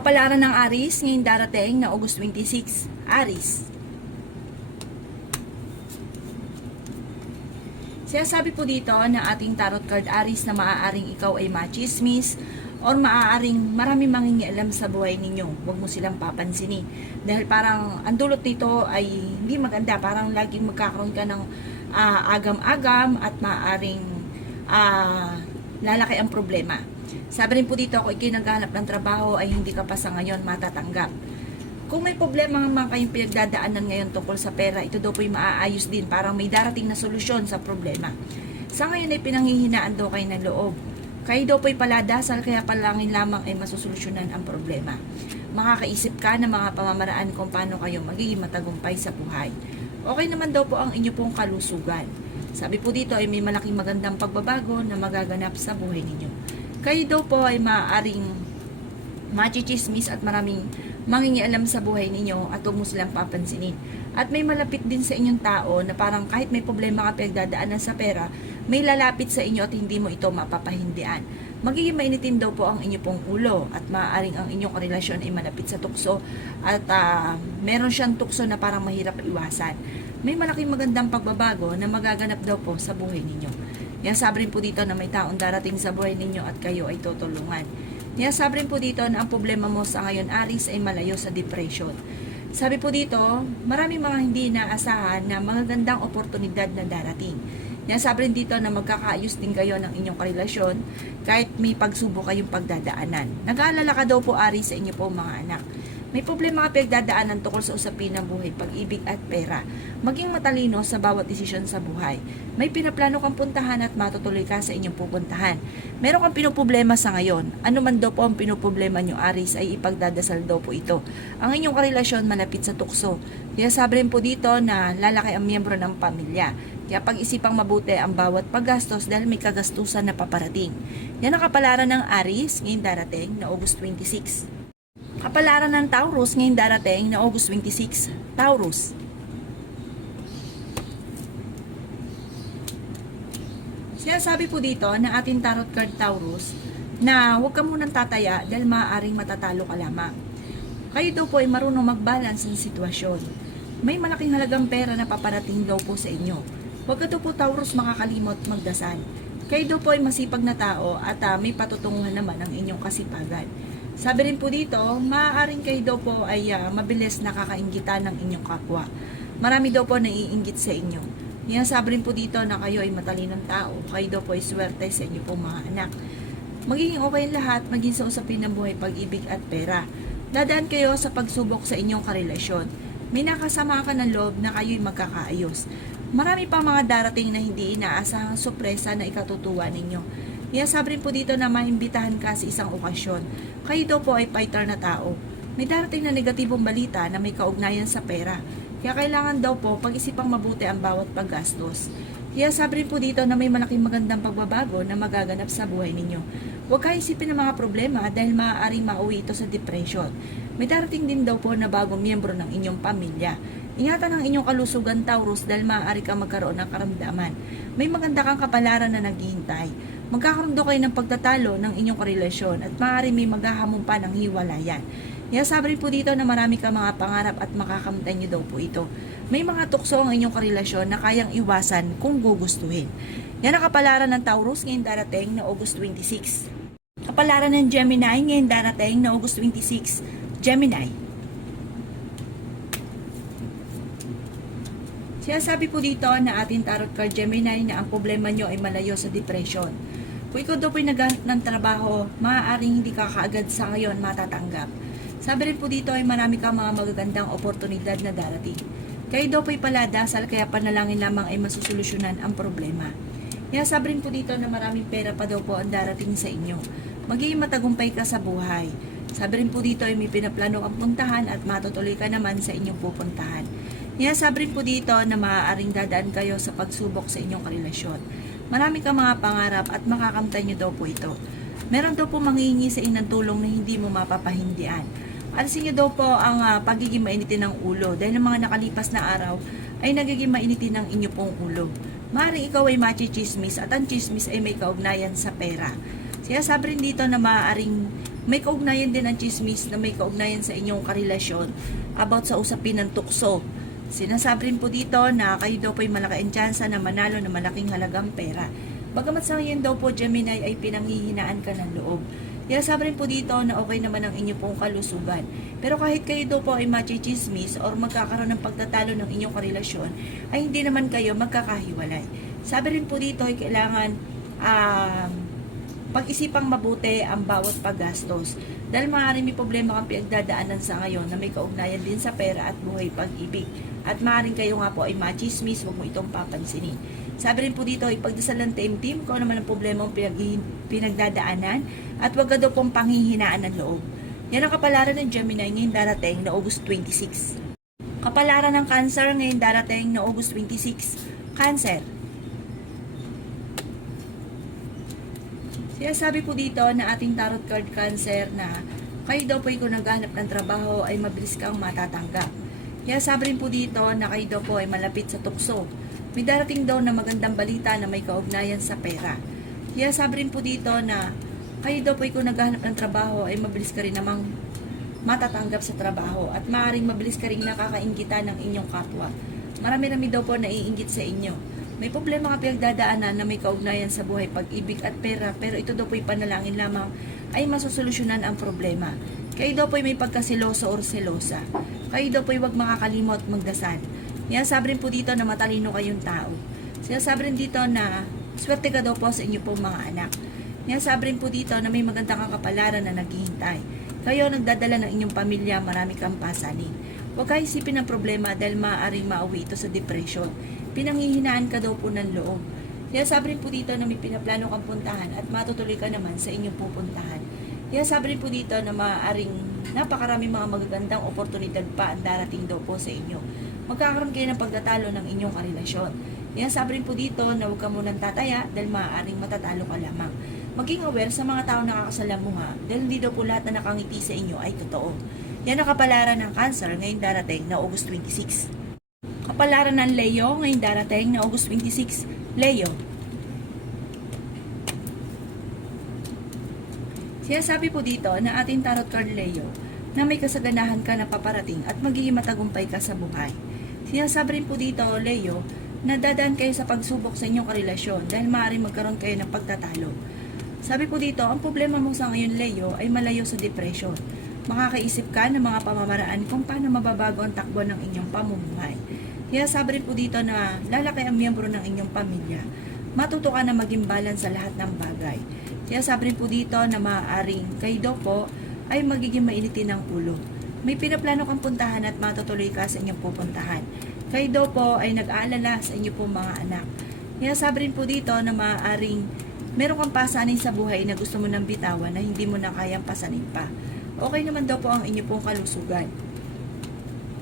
Kapalaran ng Aries ngayong darating na August 26. Aries. Sinasabi po dito na ating tarot card Aries na maaaring ikaw ay machismis or maaaring marami mangingialam sa buhay ninyo. Huwag mo silang papansinin. Dahil parang ang dulot nito ay hindi maganda. Parang laging magkakaroon ka ng agam-agam at maaaring lalaki ang problema. Sabi rin po dito, kung ikay naghahanap ng trabaho ay hindi ka pa sa ngayon matatanggap. Kung may problema naman kayong pinagdadaanan ngayon tungkol sa pera, ito daw po yung maaayos din. Parang may darating na solusyon sa problema. Sa ngayon ay pinanghihinaan daw kayo ng loob. Kayo daw po'y paladasal, kaya palangin lamang ay masusolusyonan ang problema. Makakaisip ka ng mga pamamaraan kung paano kayo magiging matagumpay sa buhay. Okay naman daw po ang inyo pong kalusugan. Sabi po dito ay may malaking magandang pagbabago na magaganap sa buhay ninyo. Kayo daw po ay maaaring machichismis at maraming mangingialam sa buhay ninyo at huwag mo silang papansinin. At may malapit din sa inyong tao na parang kahit may problema ka pinagdadaanan sa pera, may lalapit sa inyo at hindi mo ito mapapahindian. Magiging mainitin daw po ang inyo pong ulo at maaaring ang inyong relasyon ay malapit sa tukso at meron siyang tukso na parang mahirap iwasan. May malaking magandang pagbabago na magaganap daw po sa buhay ninyo. Yan sabi rin po dito na may taong darating sa buhay ninyo at kayo ay tutulungan. Yan sabi rin po dito na ang problema mo sa ngayon Aries ay malayo sa depression. Sabi po dito, maraming mga hindi inaasahan na magagandang oportunidad na darating. Yan sabi rin dito na magkakaayos din kayo ng inyong karelasyon kahit may pagsubok kayong pagdadaanan. Nag-aalala ka daw po Aries sa inyo po mga anak. May problema ka pinagdadaanan tungkol sa usapin ng buhay, pag-ibig at pera. Maging matalino sa bawat desisyon sa buhay. May pinaplano kang puntahan at matutuloy ka sa inyong pupuntahan. Meron kang pinoproblema sa ngayon. Ano man daw po ang pinoproblema nyo, Aries, ay ipagdadasal daw po ito. Ang inyong karelasyon malapit sa tukso. Kaya sabi rin po dito na lalaki ang miyembro ng pamilya. Kaya pag-isipang mabuti ang bawat paggastos dahil may kagastusan na paparating. Yan ang kapalaran ng Aries ngayong darating na August 26. Kapalaran ng Taurus ngayong darating na August 26. Taurus. Sinasabi po dito na ating tarot card Taurus na huwag ka munang tataya dahil maaaring matatalo ka lamang. Kayo daw po ay marunong mag-balance ng sitwasyon. May malaking halagang pera na paparating daw po sa inyo. Huwag ka daw po Taurus makakalimot magdasal. Kayo daw po ay masipag na tao at may patutunguhan naman ang inyong kasipagan. Sabi rin po dito, maaaring kayo daw po ay mabilis nakakainggitan ng inyong kapwa. Marami daw po naiinggit sa inyo. Yan sabi rin po dito na kayo ay matalinong tao. Kayo daw po ay swerte sa inyo po mga anak. Magiging okay ang lahat, maging sa usapin ng buhay, pag-ibig at pera. Dadaan kayo sa pagsubok sa inyong karelasyon. May nakasama ka ng loob na kayo'y magkakaayos. Marami pa mga darating na hindi inaasahang sorpresa na ikatutuwa ninyo. Kaya sabi rin po dito na maimbitahan ka sa isang okasyon. Kayo daw po ay fighter na tao. May darating na negatibong balita na may kaugnayan sa pera. Kaya kailangan daw po pag-isipang mabuti ang bawat paggastos. Kaya sabi rin po dito na may malaking magandang pagbabago na magaganap sa buhay ninyo. Huwag kayo isipin ng mga problema dahil maaaring mauwi ito sa depression. May darating din daw po na bagong miyembro ng inyong pamilya. Ingatan ang inyong kalusugan Taurus dahil maaari kang magkaroon ng karamdaman. May maganda kang kapalaran na naghihintay. Magkakaroon daw kayo ng pagtatalo ng inyong karelasyon at maaari may maghahamon pa ng hiwalayan. Kaya sabi rin po dito na marami ka mga pangarap at makakamtan nyo daw po ito. May mga tukso ang inyong karelasyon na kayang iwasan kung gugustuhin. Yan ang kapalaran ng Taurus ngayong darating na August 26. Kapalaran ng Gemini ngayong darating na August 26. Gemini. Sinasabi po dito na ating tarot card Gemini na ang problema nyo ay malayo sa depression. Kung ikaw daw po'y naghahanap ng trabaho, maaaring hindi ka kaagad sa ngayon matatanggap. Sabi rin po dito ay marami kang mga magagandang oportunidad na darating. Kayo daw po'y paladasal kaya panalangin lamang ay masusolusyonan ang problema. Kaya sabi rin po dito na maraming pera pa daw po ang darating sa inyo. Magiging matagumpay ka sa buhay. Sabi rin po dito ay may pinaplano kang puntahan at matutuloy ka naman sa inyong pupuntahan. Kaya sabi rin po dito na maaaring dadaan kayo sa pagsubok sa inyong karelasyon. Marami kang mga pangarap at makakamtan nyo daw po ito. Meron daw po manghihingi sa inang tulong na hindi mo mapapahindian. Alisin nyo daw po ang pagiging mainitin ng ulo dahil ang mga nakalipas na araw ay nagiging mainitin ng inyo pong ulo. Maaaring ikaw ay machichismis at ang chismis ay may kaugnayan sa pera. Kaya sabi rin dito na maaaring may kaugnayan din ang chismis na may kaugnayan sa inyong karelasyon about sa usapin ng tukso. Sinasabi rin po dito na kayo daw po ay malaki ang tsansa na manalo na malaking halagang pera. Bagamat sa ngayon daw po, Gemini, ay pinanghihinaan ka ng loob. Sabi rin po dito na okay naman ang inyong pong kalusugan. Pero kahit kayo daw po ay machismis or magkakaroon ng pagtatalo ng inyong karelasyon, ay hindi naman kayo magkakahiwalay. Sabi rin po dito ay kailangan pag-isipang mabuti ang bawat paggastos. Dahil maaaring may problema kang pinagdadaanan sa ngayon na may kaugnayan din sa pera at buhay pag-ibig. At maaaring kayo nga po ay machismis, huwag mo itong papansinin. Sabi rin po dito, ipagdasal ng team kung ano man ang problema ang pinagdadaanan at huwag ka daw pong panghihinaan ng loob. Yan ang kapalaran ng Gemini ngayon darating na August 26. Kapalaran ng Cancer ngayon darating na August 26. Cancer. Sabi po dito na ating tarot card Cancer na kayo daw po kung naghahanap ng trabaho ay mabilis kang matatanggap. Sabi rin po dito na kayo daw po ay malapit sa tukso. May darating daw na magandang balita na may kaugnayan sa pera. Sabi rin po dito na kayo daw po kung naghahanap ng trabaho ay mabilis ka rin namang matatanggap sa trabaho at maaaring mabilis ka rin nakakainggitan ng inyong kapwa. Marami-rami daw po naiinggit sa inyo. May problema ka pinagdadaanan na may kaugnayan sa buhay, pag-ibig at pera, pero ito daw po'y panalangin lamang ay masosolusyonan ang problema. Kayo daw po'y may pagkasiloso or selosa. Kayo daw po'y huwag makakalimot magdasal. Sabi rin po dito na matalino kayong tao. Sabi rin dito na swerte ka daw po sa inyo pong mga anak. Sabi rin po dito na may magandang kapalaran na naghihintay. Kayo nagdadala ng inyong pamilya, marami kang pasanin. Huwag kayo isipin ng problema dahil maaaring mauwi ito sa depression. Pinanghihinaan ka daw po ng loob. Sabi rin po dito na may pinaplano kang puntahan at matutuloy ka naman sa inyong pupuntahan. Sabi rin po dito na maaaring napakarami mga magagandang oportunidad pa ang darating daw po sa inyo. Magkakaroon kayo ng pagtatalo ng inyong karelasyon. Sabi rin po dito na huwag ka munang tataya dahil maaaring matatalo ka lamang. Maging aware sa mga tao nakakasalamuha dahil hindi daw po lahat na nakangiti sa inyo ay totoo. Yan ang kapalaran ng Cancer ngayong darating na August 26. Kapalaran ng Leo ngayong darating na August 26. Leo. Sabi po dito na ating tarot card Leo na may kasaganahan ka na paparating at magiging matagumpay ka sa buhay. Sabi rin po dito Leo na dadaan kayo sa pagsubok sa inyong karelasyon dahil maaaring magkaroon kayo ng pagtatalo. Sabi po dito, ang problema mo sa ngayon Leo ay malayo sa depression. Makakaisip ka ng mga pamamaraan kung paano mababago ang takbo ng inyong pamumuhay. Sabi rin po dito na lalaki ang miyembro ng inyong pamilya. Matuto ka na maging balance sa lahat ng bagay. Sabi rin po dito na maaaring kayo daw po ay magiging mainitin ng ulo. May pinaplano kang puntahan at matutuloy ka sa inyong pupuntahan. Kayo daw po ay nag-aalala sa inyong pong mga anak. Sabi rin po dito na maaaring meron kang pasanin sa buhay na gusto mo nang bitawan na hindi mo na kayang pasanin pa. Okay naman daw po ang inyong pong kalusugan.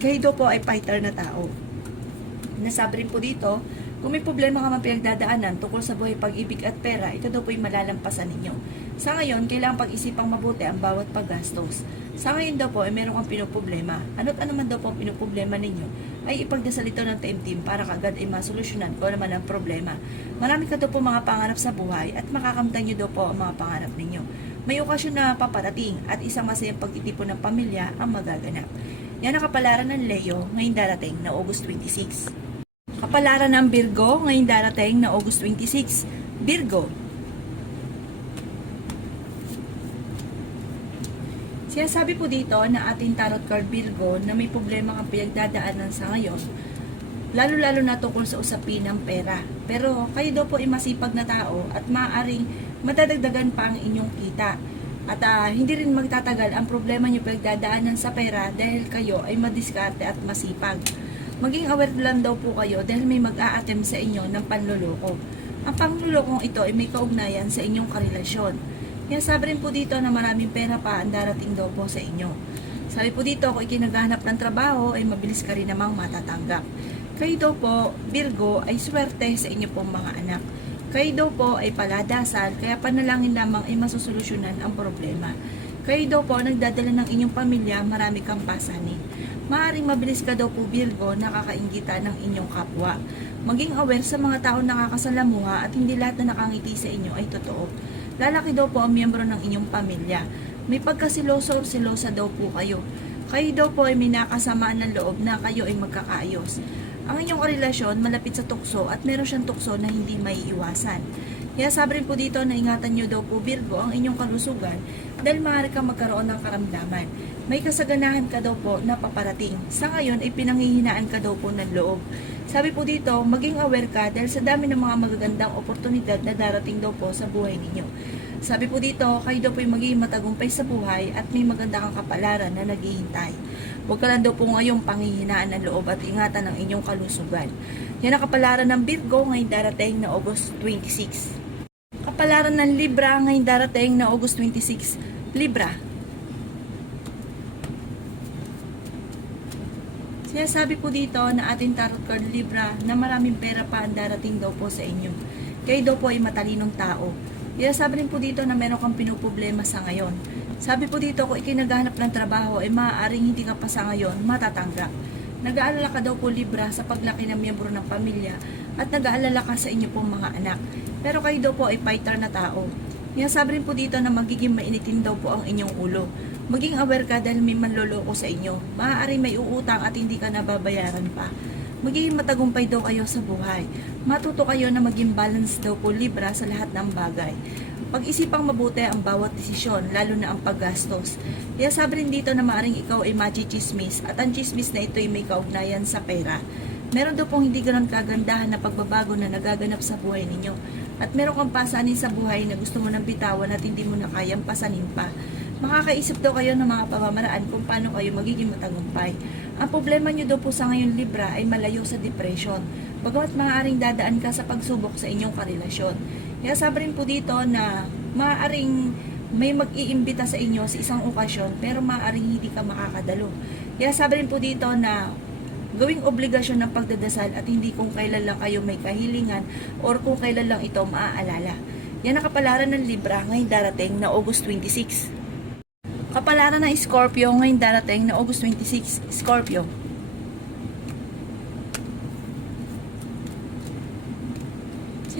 Kayo daw po ay fighter na tao. Nasabi rin po dito, kung may problema ka man pinagdadaanan tungkol sa buhay, pag-ibig at pera, ito daw po ay malalampasan ninyo. Sa ngayon, kailangan pag-isipang mabuti ang bawat paggastos. Sa ngayon daw po ay meron kang pinoproblema. Ano't ano man daw po ang pinoproblema ninyo, ay ipagdasal ito ng team para kagad ay masolusyonan kung ano man ang problema. Marami ka daw po mga pangarap sa buhay at makakamtan nyo daw po ang mga pangarap ninyo. May okasyon na paparating at isang masayang pagtitipon ng pamilya ang magaganap. Yan ang kapalaran ng Leo ngayong darating na August 26. Kapalaran ng Virgo ngayong darating na August 26. Virgo. Sabi po dito na ating tarot card Virgo na may problema kang pinagdadaanan sa ngayon, lalo-lalo na tungkol sa usapin ng pera. Pero kayo daw po ay masipag na tao at maaaring madadagdagan pa ang inyong kita. At hindi rin magtatagal ang problema nyo pinagdadaanan sa pera dahil kayo ay madiskarte at masipag. Maging aware lang daw po kayo dahil may mag-a-attempt sa inyo ng panluloko. Ang panlulokong ito ay may kaugnayan sa inyong karelasyon. Sabi rin po dito na maraming pera pa ang darating daw po sa inyo. Sabi po dito, kung ikinaghanap ng trabaho ay mabilis ka rin namang matatanggap. Kayo daw po, Virgo, ay swerte sa inyo pong mga anak. Kayo daw po ay paladasal, kaya panalangin lamang ay masusolusyonan ang problema. Kayo daw po nagdadala ng inyong pamilya, marami kang pasanin. Maaring mabilis ka daw po Virgo, nakakainggitan ng inyong kapwa. Maging aware sa mga taong nakakasalamuha at hindi lahat na nakangiti sa inyo ay totoo. Lalaki daw po ang miyembro ng inyong pamilya. May pagkasiloso o silosa daw po kayo. Kayo daw po ay may nakasamaan ng loob na kayo ay magkakaayos. Ang inyong relasyon malapit sa tukso at meron siyang tukso na hindi may iwasan. Kaya sabi rin po dito na ingatan nyo daw po Virgo ang inyong kalusugan dahil maaari kang magkaroon ng karamdaman. May kasaganahan ka daw po na paparating. Sa ngayon ay pinanghihinaan ka daw po ng loob. Sabi po dito, maging aware ka dahil sa dami ng mga magagandang oportunidad na darating daw po sa buhay ninyo. Sabi po dito, kayo daw po yung magiging matagumpay sa buhay at may maganda kang kapalaran na naghihintay. Huwag ka lang daw po ngayong panghihinaan ng loob at ingatan ang inyong kalusugan. Yan ang kapalaran ng Virgo ngayong darating na August 26. Kapalaran ng Libra ngayong darating na August 26. Libra. Sabi po dito na ating tarot card Libra na maraming pera pa ang darating daw po sa inyo. Kayo daw po ay matalinong tao. Sabi rin po dito na meron kang pinuproblema sa ngayon. Sabi po dito kung ikinaghanap ng trabaho ay maaaring hindi ka pa sa ngayon matatanggap. Nag-aalala ka daw po Libra sa paglaki ng miyembro ng pamilya at nag-aalala ka sa inyo pong mga anak. Pero kayo daw po ay fighter na tao. Sabi rin po dito na magiging mainitin daw po ang inyong ulo. Maging aware ka dahil may manloloko sa inyo. Maaaring may uutang at hindi ka nababayaran pa. Magiging matagumpay daw kayo sa buhay. Matuto kayo na maging balance daw po Libra sa lahat ng bagay. Pag-isipang mabuti ang bawat desisyon, lalo na ang paggastos. Sabi rin dito na maaaring ikaw ay machichismis at ang chismis na ito ay may kaugnayan sa pera. Meron daw pong hindi ganoon kagandahan na pagbabago na nagaganap sa buhay ninyo. At meron kang pasanin sa buhay na gusto mo nang bitawan at hindi mo na kayang pasanin pa. Makakaisip daw kayo ng mga pamamaraan kung paano kayo magiging matagumpay. Ang problema nyo daw po sa ngayon Libra ay malayo sa depression. Bagamat maaaring dadaan ka sa pagsubok sa inyong karelasyon. Sabi rin po dito na maaaring may mag-iimbita sa inyo sa isang okasyon pero maaaring hindi ka makakadalo. Sabi rin po dito na gawing obligasyon ng pagdadasal at hindi kung kailan lang kayo may kahilingan or kung kailan lang ito maaalala. Yan ang kapalaran ng Libra ngayong darating na August 26. Kapalaran ng Scorpio ngayong darating na August 26. Scorpio.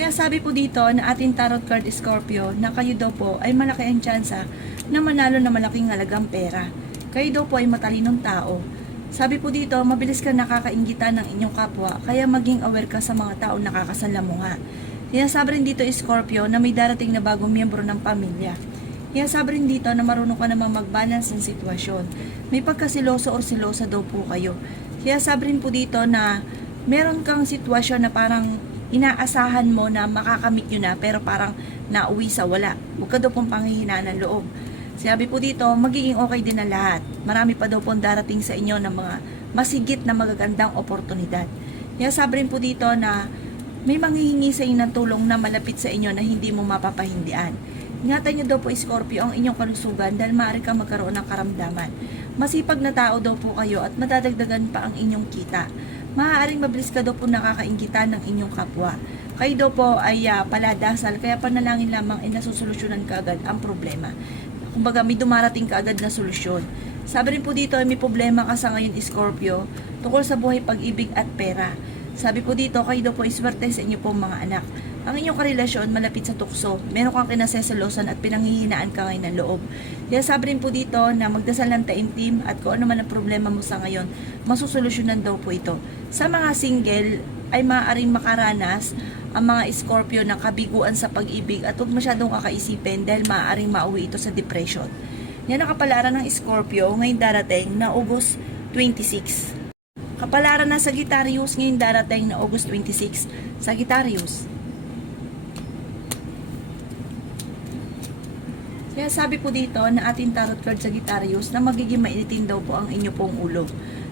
Sabi po dito na ating tarot card Scorpio na kayo daw po ay malaki ang tsansa na manalo na malaking halagang pera. Kayo daw po ay matalinong tao. Sabi po dito, mabilis ka nakakainggitan ng inyong kapwa kaya maging aware ka sa mga taong nakakasalamuha. Sabi rin dito Scorpio na may darating na bagong miyembro ng pamilya. Sabi rin dito na marunong ka namang mag-balance ng sitwasyon. May pagkasiloso o silosa daw po kayo. Sabi rin po dito na meron kang sitwasyon na parang inaasahan mo na makakamit nyo na pero parang nauwi sa wala. Huwag ka daw pong panghihinaan ng loob. Sabi po dito, magiging okay din ang lahat. Marami pa daw pong darating sa inyo ng mga masigit na magagandang oportunidad. Sabi rin po dito na may manghihingi sa inyo ng tulong na malapit sa inyo na hindi mo mapapahindian. Ingatan nyo daw po Scorpio ang inyong kalusugan dahil maaari kang magkaroon ng karamdaman. Masipag na tao daw po kayo at madadagdagan pa ang inyong kita. Maaaring mabilis ka daw po nakakainggitan ng inyong kapwa. Kayo daw po ay paladasal kaya panalangin lamang ay nasusolusyonan ka agad ang problema. Kumbaga may dumarating ka agad na solusyon. Sabi rin po dito ay may problema ka sa ngayon Scorpio tungkol sa buhay pag-ibig at pera. Sabi po dito kayo daw po ay swerte sa inyo pong mga anak. Ang inyong karelasyon malapit sa tukso, meron kang kinasesalosan at pinanghihinaan ka ngayon ng loob. Sabi rin po dito na magdasal ng taimtim at kung ano man ang problema mo sa ngayon, masusolusyonan daw po ito. Sa mga single ay maaaring makaranas ang mga Scorpio ng kabiguan sa pag-ibig at huwag masyadong kakaisipin dahil maaaring mauwi ito sa depression. Yan ang kapalaran ng Scorpio ngayong darating na August 26. Kapalaran ng Sagittarius ngayong darating na August 26. Sagittarius. Sabi po dito na ating tarot card Sagittarius na magiging mainitin daw po ang inyo pong ulo.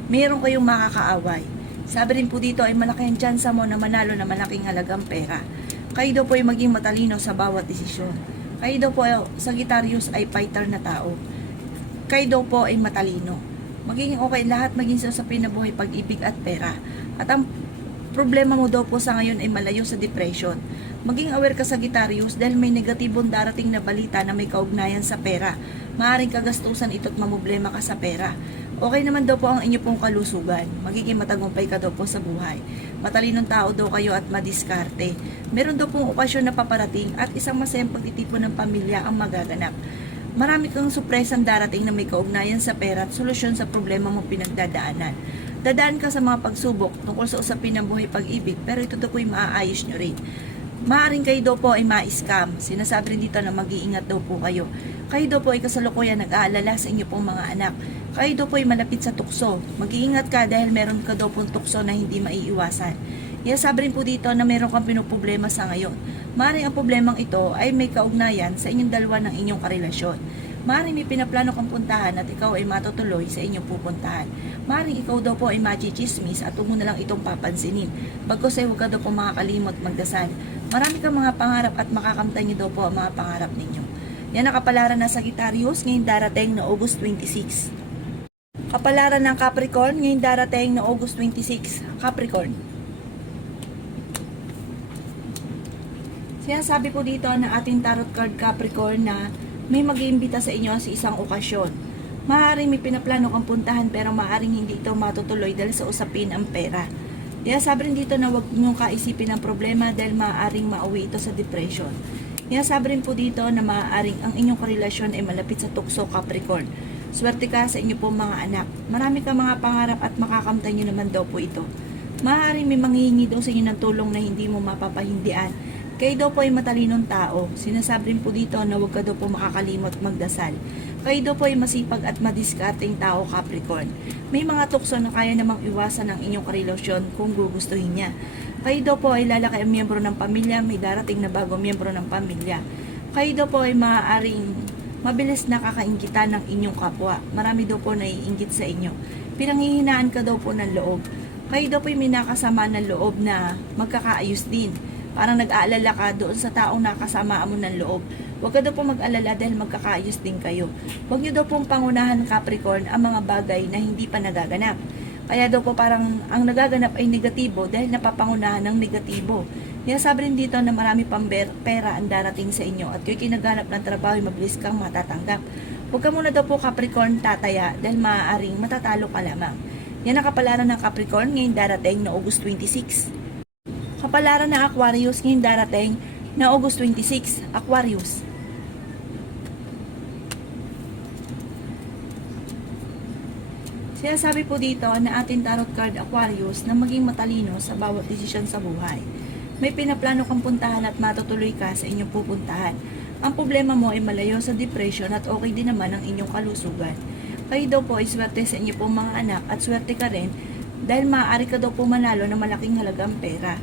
Mayroon kayong makakaaway. Sabi rin po dito ay malaki ang tsansa mo na manalo na malaking halagang pera. Kayo daw po ay maging matalino sa bawat desisyon. Kayo daw po Sagittarius ay fighter na tao. Kayo daw po ay matalino. Magiging okay lahat maging sa usapin na buhay pag-ibig at pera. At ang problema mo daw po sa ngayon ay malayo sa depression. Maging aware ka Sagittarius dahil may negatibong darating na balita na may kaugnayan sa pera. Maaaring kagastusan ito at mamoblema ka sa pera. Okay naman daw po ang inyo pong kalusugan. Magiging matagumpay ka daw po sa buhay. Matalinong tao daw kayo at madiskarte. Meron daw pong okasyon na paparating at isang masayang pagtitipon ng pamilya ang magaganap. Marami kang surpresang darating na may kaugnayan sa pera at solusyon sa problema mong pinagdadaanan. Dadaan ka sa mga pagsubok tungkol sa usapin ng buhay pag-ibig, pero ito daw po'y maaayos nyo rin. Maaring kayo daw po ay ma-scam. Sinasabi rin dito na mag-iingat daw po kayo. Kayo daw po ay kasalukuyan nag-aalala sa inyo pong mga anak. Kayo daw po ay malapit sa tukso. Mag-iingat ka dahil meron ka daw pong tukso na hindi maiiwasan. Sabi rin po dito na meron kang pinoproblema sa ngayon. Maaring ang problemang ito ay may kaugnayan sa inyong dalawa ng inyong karelasyon. Maaring may pinaplano kang puntahan at ikaw ay matutuloy sa inyong pupuntahan. Maaring ikaw daw po ay machichismis at huwag mo na lang itong papansinin. Bagkus ay huwag ka daw po makakalimot magdasal. Marami kang mga pangarap at makakamtan niyo daw po ang mga pangarap ninyo. Yan ang kapalaran ng Sagittarius ngayong darating na August 26. Kapalaran ng Capricorn ngayong darating na August 26. Capricorn. Sinasabi po dito ng ating tarot card Capricorn na may mag-iimbita sa inyo sa isang okasyon. Maaaring may pinaplano kang puntahan pero maaaring hindi ito matutuloy dahil sa usapin ang pera. Kaya sabi rin dito na huwag niyong kaisipin ang problema dahil maaaring mauwi ito sa depression. Kaya sabi rin po dito na maaaring ang inyong karelasyon ay malapit sa tukso Capricorn. Swerte ka sa inyo pong mga anak. Marami kang mga pangarap at makakamtan niyo naman daw po ito. Maaaring may manghihingi daw sa inyo ng tulong na hindi mo mapapahindian. Kayo daw po ay matalinong tao. Sinasabi rin po dito na huwag ka daw po makakalimot magdasal. Kayo daw po ay masipag at madiskarteng tao Capricorn. May mga tukso na kaya namang iwasan ang inyong karelasyon kung gugustuhin niya. Kayo daw po ay lalaki ang miyembro ng pamilya, may darating na bagong miyembro ng pamilya. Kayo daw po ay maaaring mabilis nakakainggitan ng inyong kapwa. Marami daw po naiinggit sa inyo. Pinanghihinaan ka daw po ng loob. Kayo daw po ay may nakasama ng loob na magkakaayos din. Parang nag-aalala ka doon sa taong nakasamaan mo ng loob. Huwag ka daw po mag-alala dahil magkakaayos din kayo. Huwag niyo daw pong pangunahan Capricorn ang mga bagay na hindi pa nagaganap. Kaya daw po parang ang nagaganap ay negatibo dahil napapangunahan ng negatibo. Kaya sabi rin dito na marami pang pera ang darating sa inyo at kayo kinaganap ng trabaho ay mabilis kang matatanggap. Huwag ka muna daw po Capricorn tataya dahil maaaring matatalo ka lamang. Yan ang kapalaran ng Capricorn ngayong darating na August 26. Kapalaran ng Aquarius ngayong darating na August 26. Aquarius. Sinasabi po dito na ating tarot card Aquarius na maging matalino sa bawat desisyon sa buhay. May pinaplano kang puntahan at matutuloy ka sa inyong pupuntahan. Ang problema mo ay malayo sa depression at okay din naman ang inyong kalusugan. Kayo daw po ay swerte sa inyo pong mga anak at swerte ka rin dahil maaari ka daw po manalo ng malaking halagang pera.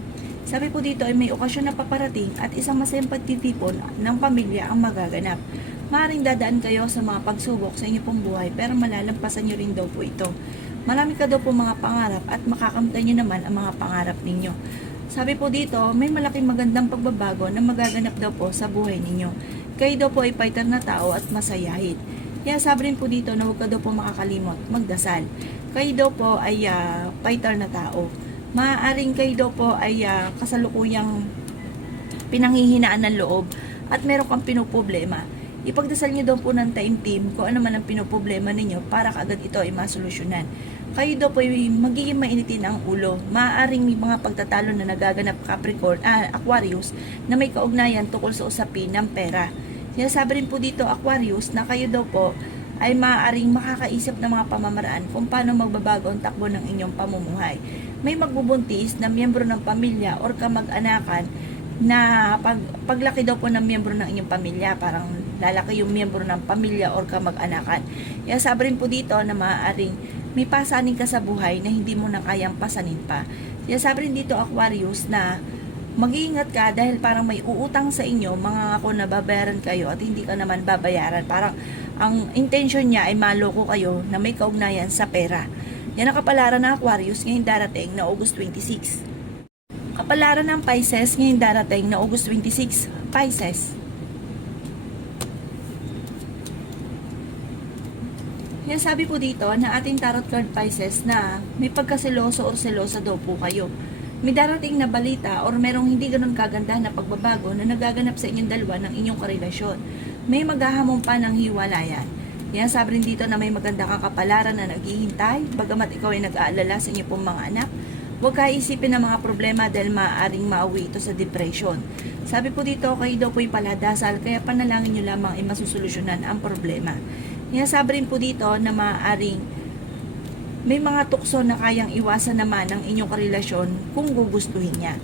Sabi po dito ay may okasyon na paparating at isang masayang pagtitipon ng pamilya ang magaganap. Maaaring dadaan kayo sa mga pagsubok sa inyong pong buhay pero malalampasan nyo rin daw po ito. Marami ka daw po mga pangarap at makakamtan nyo naman ang mga pangarap ninyo. Sabi po dito, may malaking magandang pagbabago na magaganap daw po sa buhay ninyo. Kayo daw po ay fighter na tao at masayahin. Kaya sabi rin po dito na huwag ka daw po makakalimot, magdasal. Kayo daw po ay fighter na tao. Maaaring kayo daw po ay kasalukuyang pinanghihinaan ng loob at meron kang pinoproblema. Ipagdasal niyo daw po ng time team kung ano man ang pinoproblema ninyo para kaagad ito ay masolusyonan. Kayo daw po ay magiging mainitin ang ulo. Maaaring may mga pagtatalo na nagaganap Aquarius na may kaugnayan tungkol sa usapin ng pera. Sinasabi rin po dito Aquarius na kayo daw po ay maaaring makakaisip ng mga pamamaraan kung paano magbabago ang takbo ng inyong pamumuhay. May magbubuntis na miyembro ng pamilya or kamag-anakan na paglaki daw po ng miyembro ng inyong pamilya, parang lalaki yung miyembro ng pamilya or kamag-anakan. Kaya sabi rin po dito na maaaring may pasanin ka sa buhay na hindi mo na kayang pasanin pa. Kaya sabi rin dito Aquarius na mag-iingat ka dahil parang may uutang sa inyo, mga ako na babayaran kayo at hindi ka naman babayaran. Parang ang intention niya ay maloko kayo na may kaugnayan sa pera. Yan ang kapalaran ng Aquarius ngayong darating na August 26. Kapalaran ng Pisces ngayong darating na August 26. Pisces. Yan sabi po dito na ating tarot card Pisces na may pagkaseloso o selosa daw po kayo. May darating na balita or merong hindi ganun kaganda na pagbabago na nagaganap sa inyong dalawa ng inyong karelasyon. May maghahamon pa ng hiwalayan. Yan sabi rin dito na may maganda kang kapalaran na naghihintay, bagamat ikaw ay nag-aalala sa inyong pong mga anak. Huwag ka isipin ng mga problema dahil maaaring mauwi ito sa depression. Sabi po dito, kayo daw po yung paladasal, kaya panalangin nyo lamang ay masusolusyonan ang problema. Sabi rin po dito na maaaring may mga tukso na kayang iwasan naman ng inyong karelasyon kung gugustuhin niya.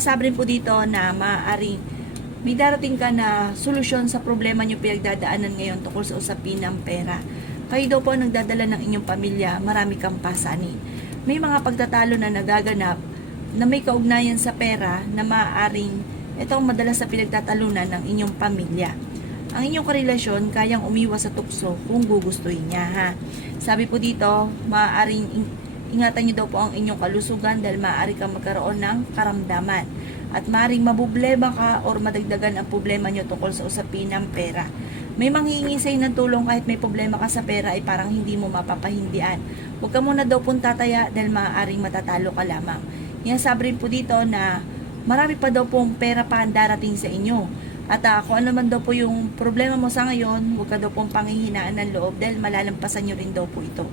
Sabi rin po dito na maaaring may darating ka na solusyon sa problema nyo pinagdadaanan ngayon tungkol sa usapin ng pera. Kayo daw po nagdadala ng inyong pamilya, marami kang pasanin. May mga pagtatalo na nagaganap na may kaugnayan sa pera na maaaring itong madalas sa pinagtatalunan ng inyong pamilya. Ang inyong karelasyon kayang umiwas sa tukso kung gugustuhin niya, ha. Sabi po dito, maaaring ingatan niyo daw po ang inyong kalusugan dahil maaari kang magkaroon ng karamdaman at maaaring mabublema ka or madagdagan ang problema niyo tungkol sa usapin ng pera. May manghihingi sa'yo ng tulong kahit may problema ka sa pera ay parang hindi mo mapapahindian. Huwag ka muna daw pong tataya dahil maaaring matatalo ka lamang. Sabi rin po dito na marami pa daw pong pera pa ang darating sa inyo. At kung ano man daw po yung problema mo sa ngayon, huwag ka daw pong panghihinaan ng loob dahil malalampasan nyo rin daw po ito.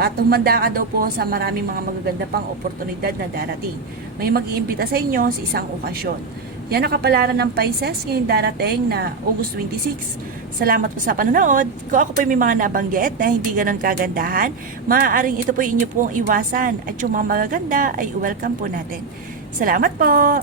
At humanda ka daw po sa maraming mga magaganda pang oportunidad na darating. May mag-iimbita sa inyo sa isang okasyon. Yan ang kapalaran ng Pisces ngayong darating na August 26. Salamat po sa panonood. Kung ako po may mga nabanggit na hindi ganun kagandahan, maaaring ito po inyo pong iwasan at yung mga magaganda ay welcome po natin. Salamat po!